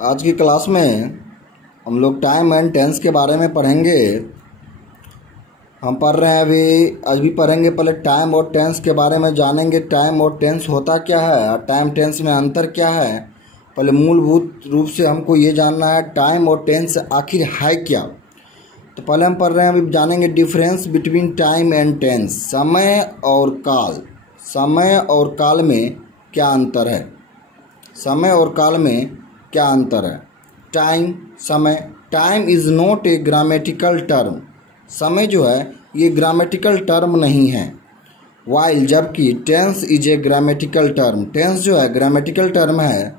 आज की क्लास में हम लोग टाइम एंड टेंस के बारे में पढ़ेंगे। हम पढ़ रहे हैं अभी पढ़ेंगे। पहले टाइम और टेंस के बारे में जानेंगे। टाइम और टेंस होता क्या है और टाइम टेंस में अंतर क्या है। पहले मूलभूत रूप से हमको ये जानना है टाइम और टेंस आखिर है क्या। तो पहले हम पढ़ रहे हैं, अभी जानेंगे difference between time and tense. समय और काल, समय और काल में क्या अंतर है। समय और काल में क्या अंतर है। टाइम, समय। Time is not A grammatical term. समय जो है ये ग्रामेटिकल टर्म नहीं है। वाइल जबकि tense is a grammatical term. Tense जो है ग्रामेटिकल टर्म है।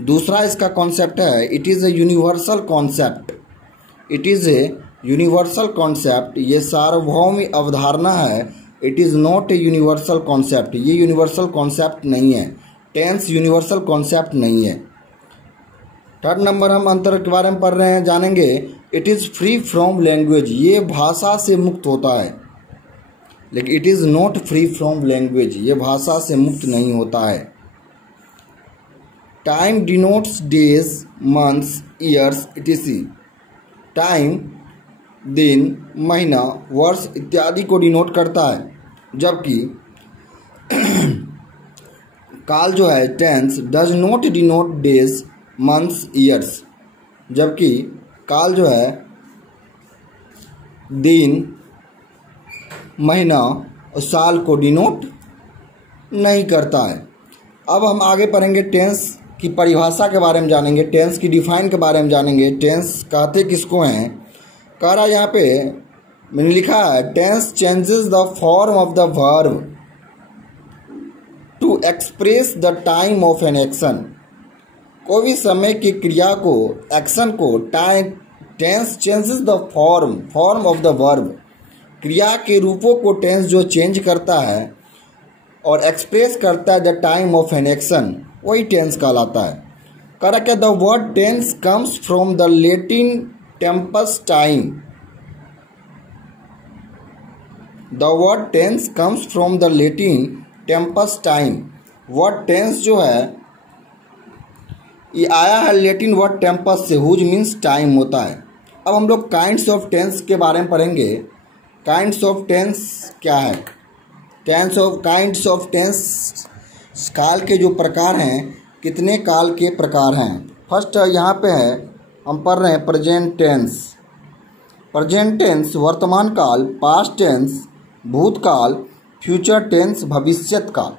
दूसरा इसका कॉन्सेप्ट है it is a universal concept. It is a universal concept. ये सार्वभौम अवधारणा है। It is not a universal concept. ये यूनिवर्सल कॉन्सेप्ट नहीं है। टेंस यूनिवर्सल कॉन्सेप्ट नहीं है। थर्ड नंबर हम अंतर के बारे में पढ़ रहे हैं, जानेंगे। It is free from language. ये भाषा से मुक्त होता है, लेकिन it is not free from language. ये भाषा से मुक्त नहीं होता है। Time denotes days, months, years etc। Time दिन, महीना, वर्ष इत्यादि को डिनोट करता है, जबकि काल जो है tense does not denote days, months, years. जबकि काल जो है दिन, महीना और साल को डिनोट नहीं करता है। अब हम आगे पढ़ेंगे टेंस की परिभाषा के बारे में जानेंगे। टेंस की डिफाइन के बारे में जानेंगे। टेंस कहते किसको हैं। कह रहा यहाँ पे मैंने लिखा है tense changes the form of the verb to express the time of an action. कोई भी समय की क्रिया को, एक्शन को, tense changes the form of the verb. क्रिया के रूपों को टेंस जो चेंज करता है और एक्सप्रेस करता है the time of an action, वही टेंस कहलाता है। करा क्या the word tense comes from the Latin tempus time. The word tense comes from the Latin tempus time. Word tense जो है ये आया है लैटिन वर्ड टेम्पस से, हुज मीन्स टाइम होता है। अब हम लोग काइंड्स ऑफ टेंस के बारे में पढ़ेंगे। काइंड्स ऑफ टेंस क्या है। काइंड्स ऑफ टेंस, काल के जो प्रकार हैं, कितने काल के प्रकार हैं। फर्स्ट यहाँ पे है, हम पढ़ रहे हैं प्रेजेंट टेंस। प्रेजेंट टेंस वर्तमान काल, पास्ट टेंस भूतकाल, फ्यूचर टेंस भविष्यत काल।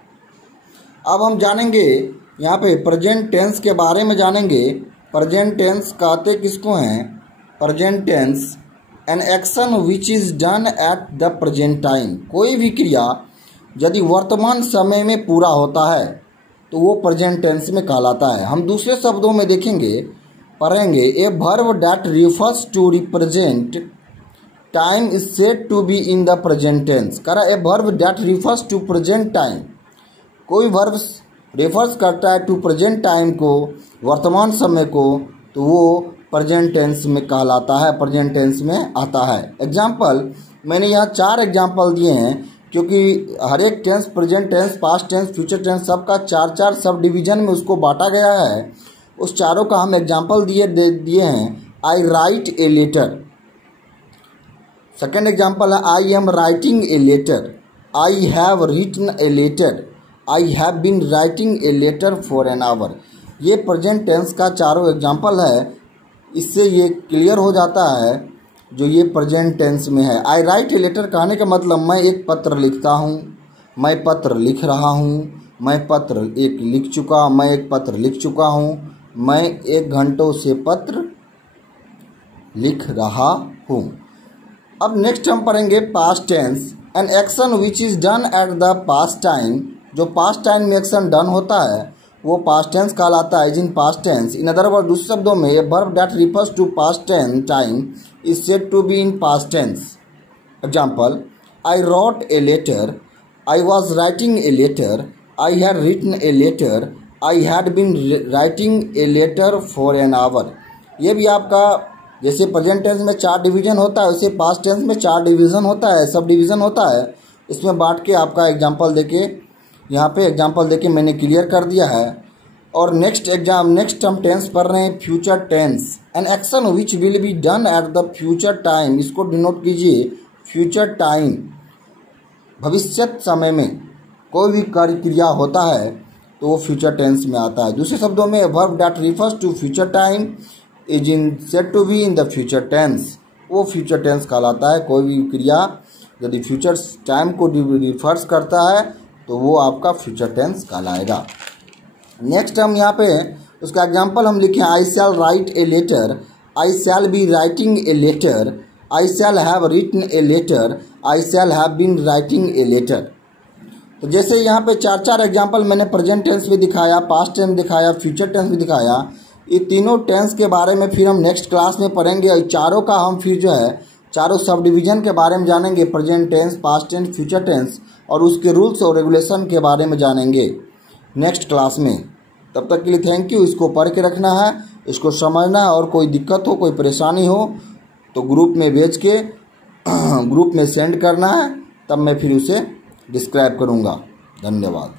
अब हम जानेंगे यहाँ पे प्रेजेंट टेंस के बारे में जानेंगे। प्रेजेंट टेंस कहते किसको हैं। Present tense an action which is done at the present time. कोई भी क्रिया यदि वर्तमान समय में पूरा होता है तो वो प्रेजेंट टेंस में कहलाता है। हम दूसरे शब्दों में देखेंगे, पढ़ेंगे a verb that refers to represent time is said to be in the present tense. करा a verb that refers to present time. कोई वर्ब रेफर्स करता है टू प्रेजेंट टाइम को, वर्तमान समय को, तो वो प्रेजेंट टेंस में कहलाता है, प्रेजेंट टेंस में आता है। एग्जाम्पल मैंने यहाँ 4 एग्जाम्पल दिए हैं, क्योंकि हर एक tense, present tense, past tense, future tense, सबका 4 सब डिवीजन में उसको बांटा गया है। उस चारों का हम एग्जाम्पल दिए हैं। I write a letter. Second example है I am writing a letter. I have written a letter. I have been writing a letter for an hour. ये प्रेजेंट टेंस का चारों एग्जाम्पल है। इससे ये क्लियर हो जाता है जो ये प्रेजेंट टेंस में है। आई राइट ए लेटर कहने का मतलब मैं एक पत्र लिखता हूँ, मैं पत्र लिख रहा हूँ, मैं पत्र एक लिख चुका, मैं एक पत्र लिख चुका हूँ, मैं 1 घंटों से पत्र लिख रहा हूँ। अब नेक्स्ट हम पढ़ेंगे past tense. An action which is done at the past time. जो पास्ट टाइम में एक्शन डन होता है वो पास्ट टेंस कहलाता है, in past tense. In other word, दूसरे शब्दों में a verb that refers to past time is said to be in past tense. Example I wrote a letter, I was writing a letter, I had written a letter, I had been writing a letter for an hour. ये भी आपका जैसे present tense में 4 division होता है, वैसे past tense में 4 division होता है, सब डिवीजन होता है। इसमें बांट के आपका एग्जाम्पल देके, यहाँ पे एग्जाम्पल देके मैंने क्लियर कर दिया है। और नेक्स्ट हम टेंस पढ़ रहे हैं future tense. An action which will be done at the future time, इसको डिनोट कीजिए फ्यूचर टाइम। भविष्यत समय में कोई भी कार्य क्रिया होता है तो वो फ्यूचर टेंस में आता है। दूसरे शब्दों में verb that refers to future time is in said to be in the future tense, वो फ्यूचर टेंस कहलाता है। कोई भी क्रिया यदि फ्यूचर टाइम को रिफर्स करता है तो वो आपका फ्यूचर टेंस कहलाएगा। नेक्स्ट हम यहाँ पे उसका एग्जाम्पल हम लिखे I shall write a letter, I shall be writing a letter, I shall have written a letter, I shall have been writing a letter. तो जैसे यहाँ पे चार एग्जाम्पल मैंने प्रेजेंट टेंस भी दिखाया, पास्ट टेंस दिखाया, फ्यूचर टेंस भी दिखाया। ये तीनों टेंस के बारे में फिर हम नेक्स्ट क्लास में पढ़ेंगे और चारों का हम फिर जो है चारों सब डिवीजन के बारे में जानेंगे, present tense, past tense, future tense, और उसके रूल्स और रेगुलेशन के बारे में जानेंगे नेक्स्ट क्लास में। तब तक के लिए थैंक यू। इसको पढ़ के रखना है, इसको समझना है, और कोई दिक्कत हो, कोई परेशानी हो तो ग्रुप में भेज के ग्रुप में सेंड करना है, तब मैं फिर उसे डिस्क्राइब करूँगा। धन्यवाद।